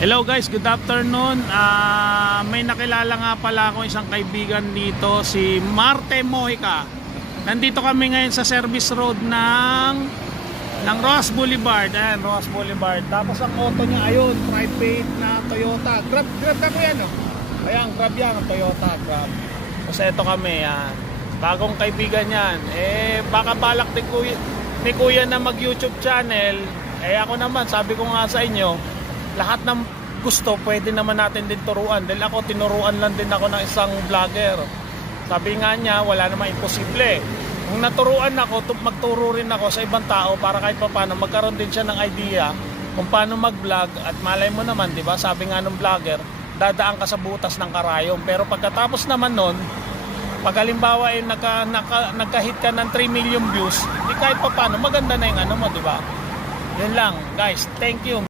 Hello guys, good afternoon. May nakilala nga pala ako isang kaibigan dito, si Marte Mojica. Nandito kami ngayon sa service road ng Roas Boulevard. Ayan, Roas Boulevard. Tapos ang auto niya, ayun, private na Toyota. Grab na po yan, oh. Ayan, Grab yan, Toyota, Grab. Kasi ito kami, bagong kaibigan yan. Baka balak ni Kuya na mag YouTube channel. Ako naman, sabi ko nga sa inyo, lahat ng gusto pwede naman natin din turuan, dahil ako tinuruan lang din ako ng isang vlogger. Sabi nga niya, wala namang imposible. Kung naturuan ako, magturo rin ako sa ibang tao para kahit paano magkaroon din siya ng idea kung paano mag-vlog. At malay mo naman, di ba, sabi nga ng vlogger, dadaan ka sa butas ng karayom. Pero pagkatapos naman nun, pag halimbawa nagka-hit ka ng 3 million views, di kahit paano maganda na yung ano mo, di ba? Yun lang guys, thank you.